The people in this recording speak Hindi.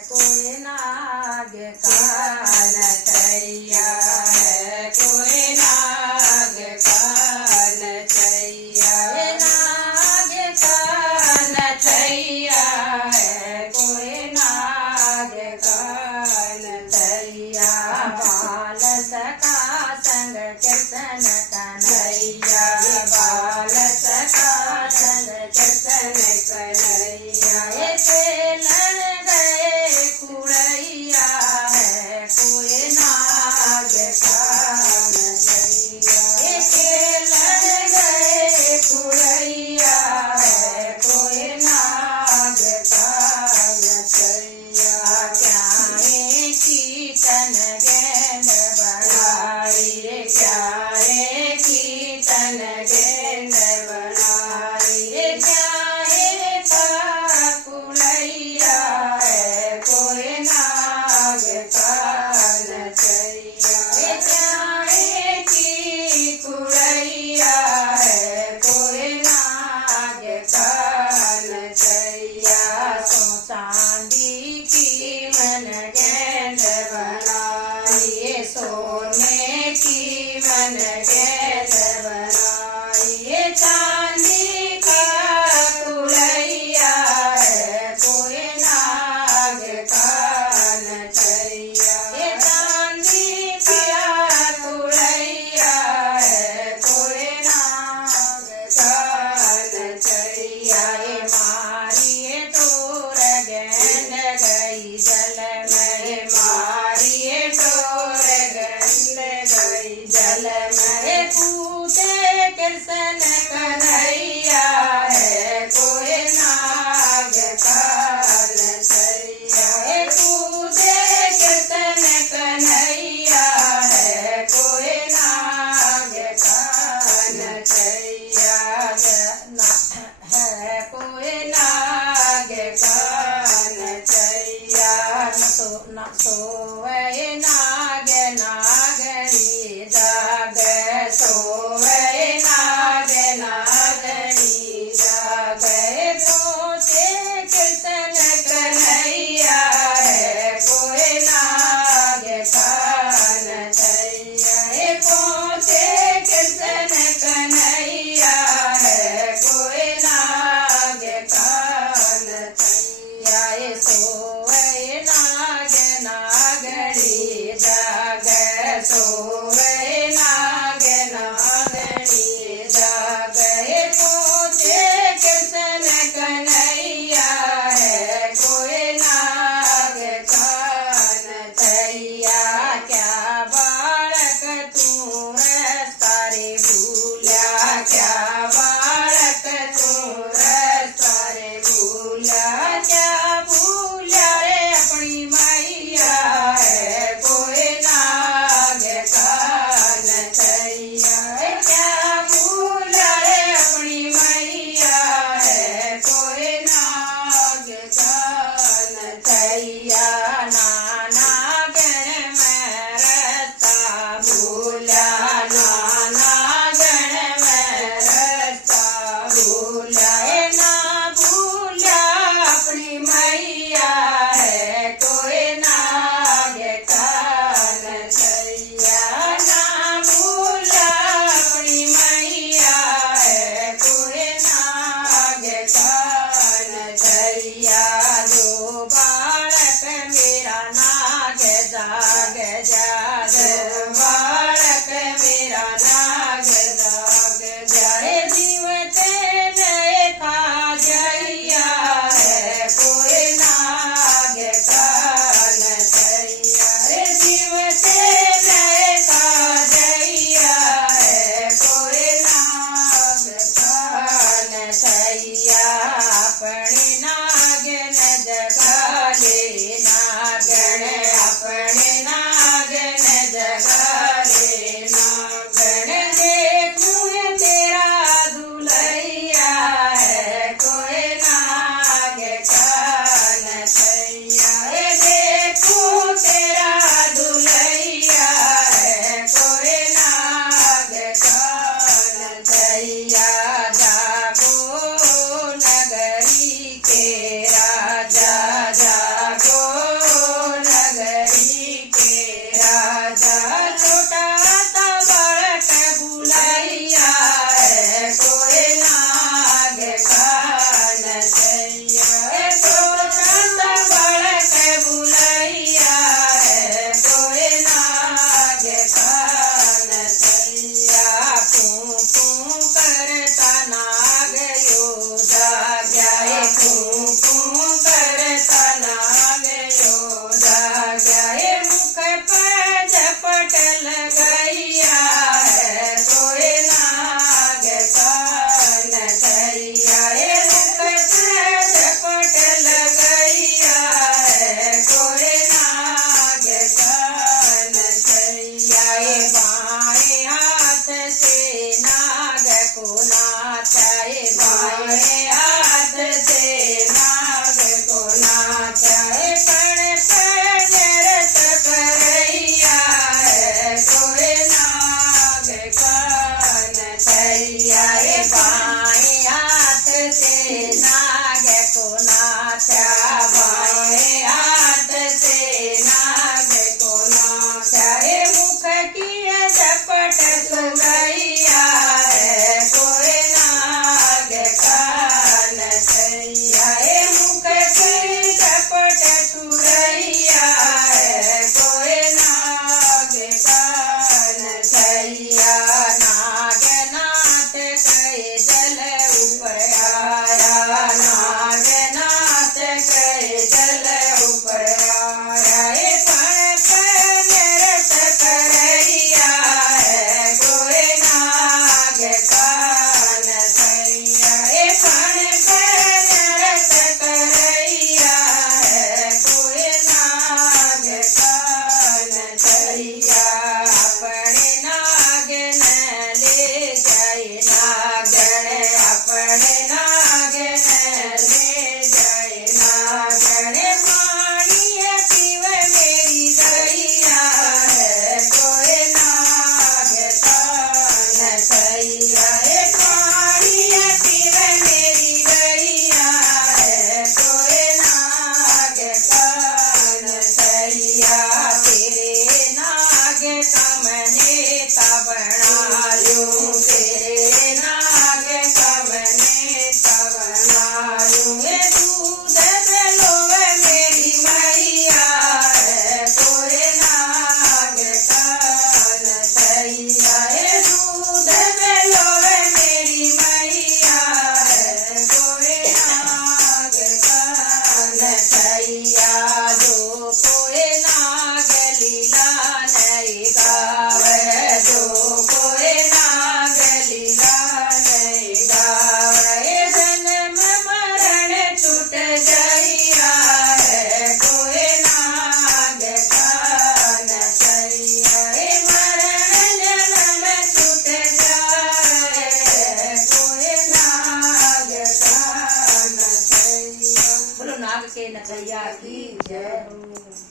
कोई नाग कान छैया है, कोई नाग कान छैया, नाग कान छैया है, कोई नाग कान छैया। बाल सखा संग कीर्तन कन्हैया, बाल सखा संग कीर्तन कन्हैया। खेलन गए कुड़ैया है, कोई नाग कान छैया, खेलन गए कुड़ैया है, कोई नाग कान छैया। क्यारे कीर्तन गेंद बनाई रे, क्यारे कीर्तन गेंद बनाई रे, क्यारे का कुड़ैया है, कोई नाग कान छैया, क्यारे की कुड़ैया है, कोई नाग कान छैया। सो चांदी की मन गेंद बनाई, सोने की मन गेंद बनाई, चांदी का कुड़ैया है, कोई नाग कान छैया, चांदी का कुड़ैया है, कोई नाग कान छैया। मारिए टोर गेंद गई जल में, मारिए टोर गेंद गई जल में, पूछे कृष्ण कन्हैया है, कोई नाग कान छैया, पूछे कृष्ण कन्हैया है, कोई नाग कान छैया है, कोई नाग कान छैया। न सोवे नाग नागनी जाग, सोवे नाग नागनी जाग, पूछे कृष्ण कन्हैया है, कोई नाग कान छैया, पूछे कृष्ण कन्हैया है, कोई नाग कान छैया। सोवे नाग नागनी जाग, सोवे नाग नागनी जाग, पूछे कृष्ण कन्हैया है, कोई नाग कान छैया। क्या बालक तू तारे भूला, क्या बालक तू तारे भूला, क्या भूला रे अपनी मैया है, कोई नाग कान छैया, क्या भूला रे अपनी मैया है, कोई नाग कान छैया। नाना गण में रस्ता भूला, नाना गण में रस्ता भूला, ना भूला अपनी मैया है, कोई नाग कान छैया, ना भूला अपनी मैया है, कोई नाग कान छैया। जो बालक मेरा नाग जाग जाग, बालक मेरा नाग जाग जाए, जीवते नए खा जइया है, कोई नाग कान छैया, जीवते नए खा जइया है, कोई नाग कान छैया। अपने नागन जगा ले नागन, अपने नागन जगा ले नागन, देखूं तेरा दुलैया है, कोई नाग कान छैया, देखूं तेरा दुलैया है, कोई नाग कान छैया। जागो नगरी के राजा, जागो के नचैया की जय हो।